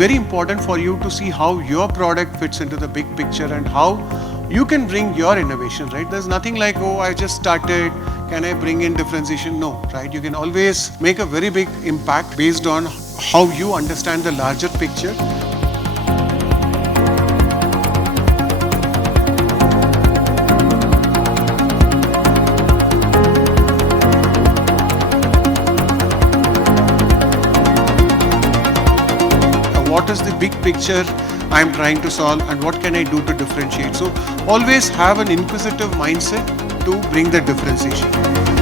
very important for you to see how your product fits into the big picture and how you can bring your innovation, right? There's nothing like, oh, I just started, can I bring in differentiation? No, right? You can always make a very big impact based on how you understand the larger picture. What is the big picture I'm trying to solve and what can I do to differentiate? So always have an inquisitive mindset to bring the differentiation.